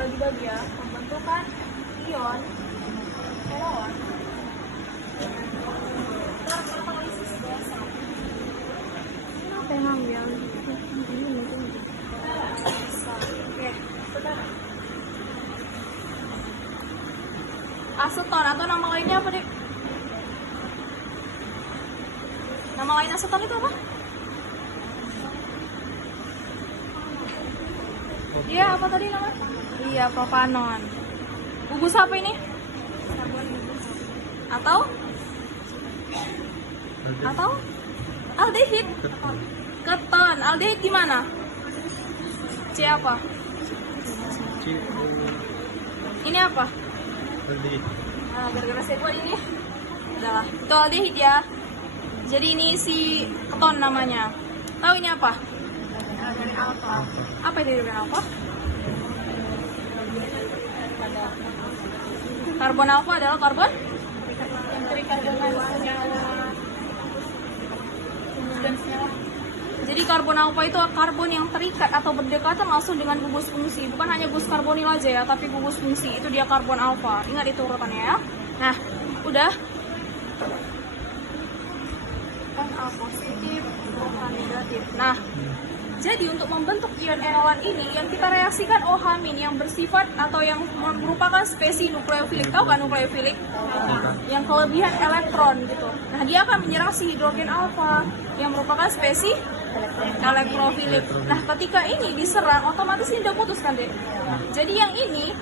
bagi-bagi ya. Pembentukan ion enolak. Katalisis biasa. Kenapa yang ngambil? Oke, aseton atau nama lainnya apa, Dek? Nama lain aseton itu apa? Iya, apa tadi namanya? Iya, propanon. Gugus apa ini? Atau aldehid. Keton. Aldehid gimana? C apa? Ini apa? Nah, gara-gara saya buat ini. Udahlah, itu aldehid ya. Jadi ini si keton namanya. Tahu ini apa? Apa itu hidrogen alfa? Karbon alfa adalah karbon yang trikarbonasi. Jadi karbon alfa itu karbon yang terikat atau berdekatan langsung dengan gugus fungsi. Bukan hanya gugus karbonil aja ya, tapi gugus fungsi. Itu dia karbon alfa. Ingat itu urutannya ya. Nah, udah. Kan A positif, OH negatif. Nah, jadi untuk membentuk ion enolat ini yang kita reaksikan OH- yang bersifat atau yang merupakan spesies nukleofilik. Tahu kan nukleofilik? Yang kelebihan elektron gitu. Nah, dia akan menyerang si hidrogen alfa yang merupakan spesies elektrofilik. Nah, ketika ini diserang, otomatis ini udah putus kan, Dek? Jadi yang ini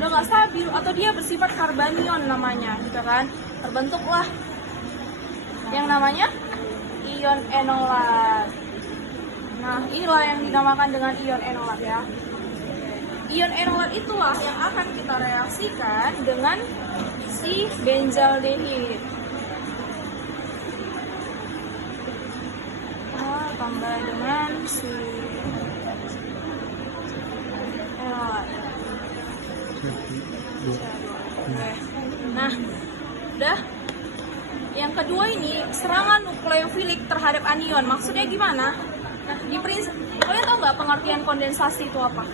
udah nggak stabil atau dia bersifat karbanion namanya, gitu kan? Terbentuklah yang namanya ion enolat. Nah, inilah yang dinamakan dengan ion enolat ya. Ion enolat itulah yang akan kita reaksikan dengan si benzaldehid. Tambah dengan si enolat. Nah, udah. Yang kedua ini serangan nukleofilik terhadap anion. Maksudnya gimana? Nah, di prinsip, kalian tahu nggak pengertian kondensasi itu apa?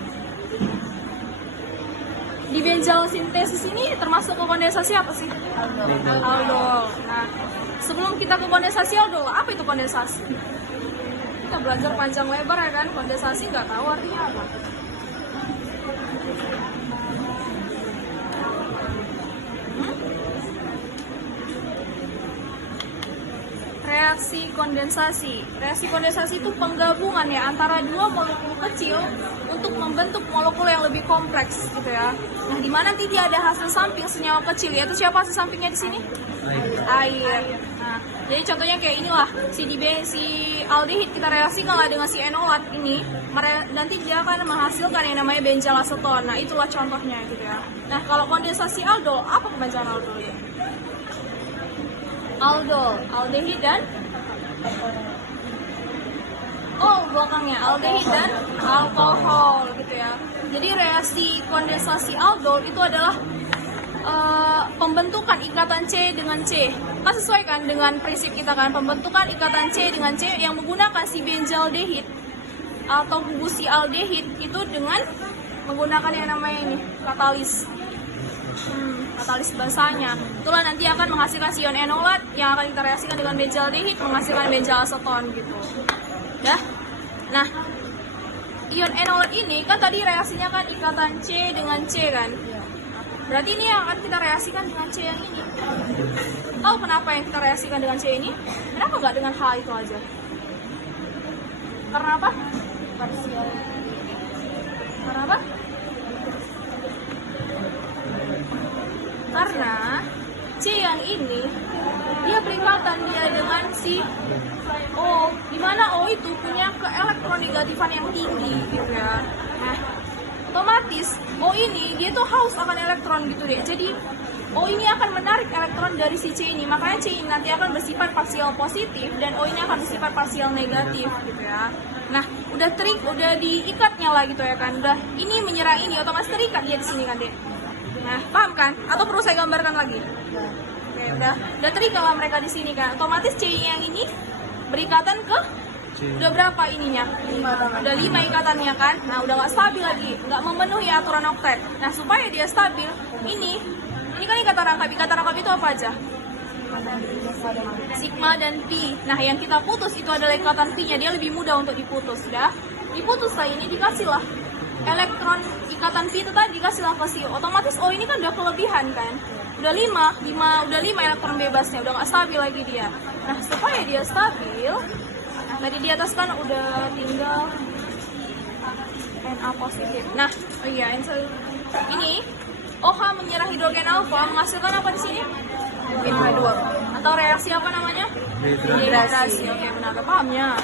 Di benzal sintesis ini termasuk ke kondensasi apa sih? Aldol. Nah, sebelum kita ke kondensasi aldol, apa itu kondensasi? Kita belajar panjang lebar ya kan, kondensasi nggak tahu artinya apa. Reaksi kondensasi. Reaksi kondensasi itu penggabungan ya antara dua molekul kecil untuk membentuk molekul yang lebih kompleks gitu ya. Nah, di mana nanti dia ada hasil samping senyawa kecil, yaitu siapa hasil sampingnya di sini? Air. Nah, jadi contohnya kayak inilah, si aldehid kita reaksikan lah dengan si enolat ini, nanti dia akan menghasilkan yang namanya benzalaseton. Nah, itulah contohnya gitu ya. Nah, kalau kondensasi aldol, apa pembacaan aldol ya? Aldol, aldehid dan belakangnya aldehid dan alkohol gitu ya. Jadi reaksi kondensasi aldol itu adalah pembentukan ikatan C dengan C. Kan sesuai kan dengan prinsip kita kan, pembentukan ikatan C dengan C yang menggunakan si benzaldehid atau gugus si aldehid itu dengan menggunakan yang namanya ini katalis. Katalis basanya. Itulah nanti akan menghasilkan si ion enolat yang akan kita reaksikan dengan benzaldehid menghasilkan benzalaseton gitu. Dah. Nah, ion enolat ini kan tadi reaksinya kan ikatan C dengan C kan. Berarti ini yang akan kita reaksikan dengan C yang ini. Tahu kenapa yang kita reaksikan dengan C ini? Kenapa nggak dengan H itu aja? Karena apa? Parsial. Karena apa? Karena C yang ini dia berikatan dia dengan si O, di mana O itu punya keelektronegatifan yang tinggi gitu ya. Nah, otomatis O ini dia tuh haus akan elektron gitu deh. Jadi O ini akan menarik elektron dari si C ini. Makanya C ini nanti akan bersifat parsial positif dan O ini akan bersifat parsial negatif gitu ya. Nah, udah diikatnya lah gitu ya kan. Udah ini menyerang ini otomatis terikat dia di sini kan, Dek. Nah, paham kan? Atau perlu saya gambarkan lagi? Oke, udah terikat lah mereka di sini kan. Otomatis C yang ini berikatan ke Udah berapa ininya? Udah 5 ikatannya kan? Nah, udah nggak stabil lagi, nggak memenuhi aturan oktet. Nah, supaya dia stabil, ini kan ikatan rangkap. Ikatan rangkap itu apa aja? Sigma dan pi. Nah, yang kita putus itu adalah ikatan pi-nya, dia lebih mudah untuk diputus. Udah diputus lah, ini dikasihlah elektron ikatan pi itu tadi, dikasihlah ke si O. Otomatis O ini kan udah kelebihan kan? Udah 5 elektron bebasnya, udah nggak stabil lagi dia. Nah, supaya dia stabil, tadi di atas kan udah tinggal Na positif. Nah, oh iya, ini OH menyerah hidrogen alfa menghasilkan apa di sini? H2. Atau reaksi apa namanya? Dehidrasi. Oke, benar, pahamnya.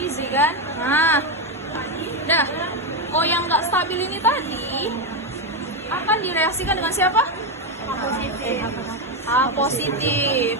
Easy kan? Nah, dah. O yang nggak stabil ini tadi akan direaksikan dengan siapa? A positif.